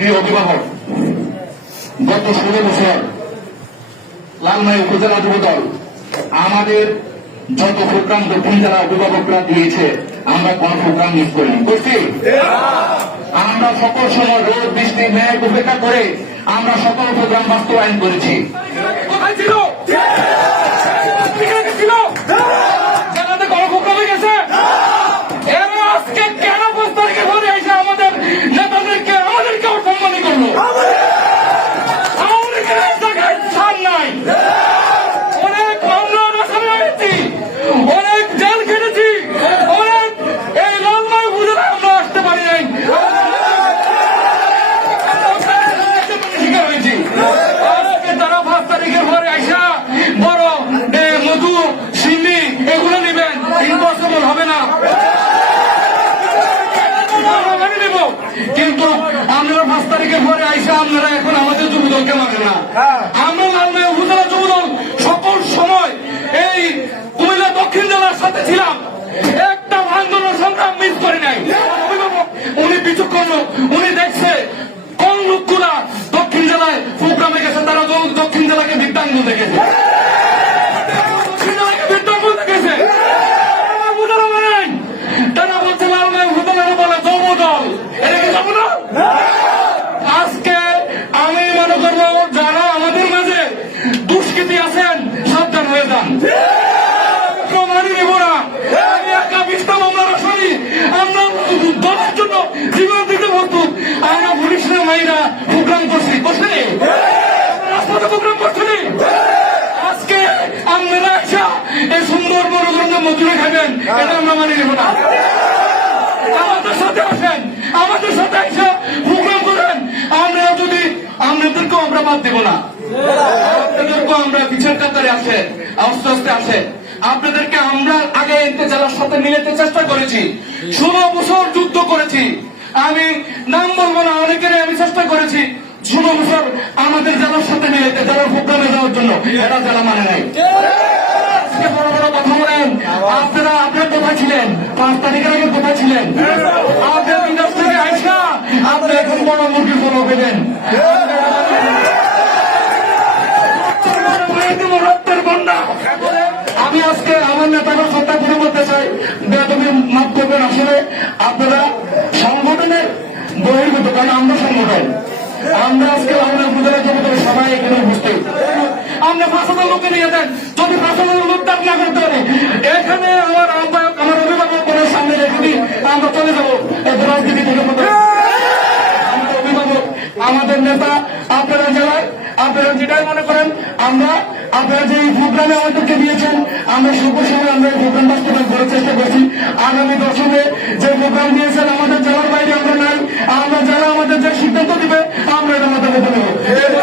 প্রিয় অভিভাবক, গত ষোলো বছর লালমাই উপজেলা যুব দল আমাদের যত প্রোগ্রাম দক্ষিণ জেলা অভিভাবকরা দিয়েছে, আমরা কোন প্রোগ্রাম মিস করিনি। করছি আমরা সকল সময় রোদ, বৃষ্টি ন্যায় উপেক্ষা করে আমরা সকল প্রোগ্রাম বাস্তবায়ন করেছি কোথায় ছিল সেখানে ছিল জানাতে গণপ্রোগ্রামে গেছে এরা আজকে কেন পাঁচ তারিখে ঘরে এসে আমাদের নেতাদেরকে আমাদেরকে অসম্মানী করল আমাদের এই জায়গায় ছাড় নাই অনেক মামলার আসামি হয়েছি অনেক জেল খেটেছি অনেক এই লালমাই বুঝে আমরা আসতে পারি নাই শিকার হয়েছি আজকে তারা পাঁচ তারিখের পরে আইসা বড় এ, মধু সিন্নি এগুলো নেবেন ইম্পসিবল হবে না আমরা মেনে নেব। কিন্তু আপনারা পাঁচ তারিখের পরে আইসা আপনারা এখন আমাদের যুবদলকে মানেন না। আমরা মালদা উপজেলা যুবদল সকল সময় এই কুমিল্লা দক্ষিণ জেলার সাথে ছিলাম। একটা আন্দোলন সংগ্রাম মিস করি নাই। উনি বিচক্ষণ উনি দেখছে কোন লোকগুলা দক্ষিণ জেলায় প্রোগ্রামে গেছে তারা দক্ষিণ জেলাকে বৃত্তাঙ্গ দেখেছে। তারা বলছে লালমাই বলে যৌব যৌব দল? মনোরঞ্জন খাবেন এটা আমরা মানি নেব না। আমাদের সাথে আসেন আমাদের সাথে এসে প্রোগ্রাম করেন। আপনারা যদি আপনাদেরকেও আমরা বাদ দেব না। আপনাদেরকেও আমরা পিছের কাতারে আসেন আস্তে আস্তে আসেন আপনাদেরকে আমরা আগে এনতে জেলার সাথে মিলাতে চেষ্টা করেছি। ষোলো বছর যুদ্ধ করেছি। আমি নাম বলব না অনেকের আমি চেষ্টা করেছি ষোলো বছর আমাদের জেলার সাথে মিলাতে জেলার প্রোগ্রামে যাওয়ার জন্য। এটা জেলা মানে নাই। বলেন আপনারা আপনার কোথায় ছিলেন? পাঁচ তারিখের আগে কোথায় ছিলেন? আপনার বিদেশ থেকে আইসা আপনি এখন বড় মুরগি ফলো পেলেন। আমি আজকে আমার নেতাদের সত্তা করে বলতে চাই। বেদবি মাফ আসলে। আপনারা সংগঠনের বহির্ভূত, কারণ আমরা সংগঠন। আমরা আজকে আমরা উপজেলা জগতের সবাই এখানে উপস্থিত। আমরা পাঁচ হাজার লোককে নিয়ে দেন যদি পাঁচ হাজার লোক তার না করতে পারে, এখানে আমার আহ্বায়ক, আমার অভিভাবক ওনার সামনে রেখে দিই আমরা চলে যাব। রাজনীতি থেকে আমাদের অভিভাবক, আমাদের নেতা, আপনারা জেলায় আপনারা যেটাই মনে করেন, আমরা, আপনারা যে প্রোগ্রামে আমাদেরকে দিয়েছেন, আমরা সর্বসময় আমরা এই প্রোগ্রাম বাস্তবায়ন করার চেষ্টা করছি। আগামী দশমে যে প্রোগ্রাম দিয়েছেন দিবে আমরা এটা মাথা পেতে নেব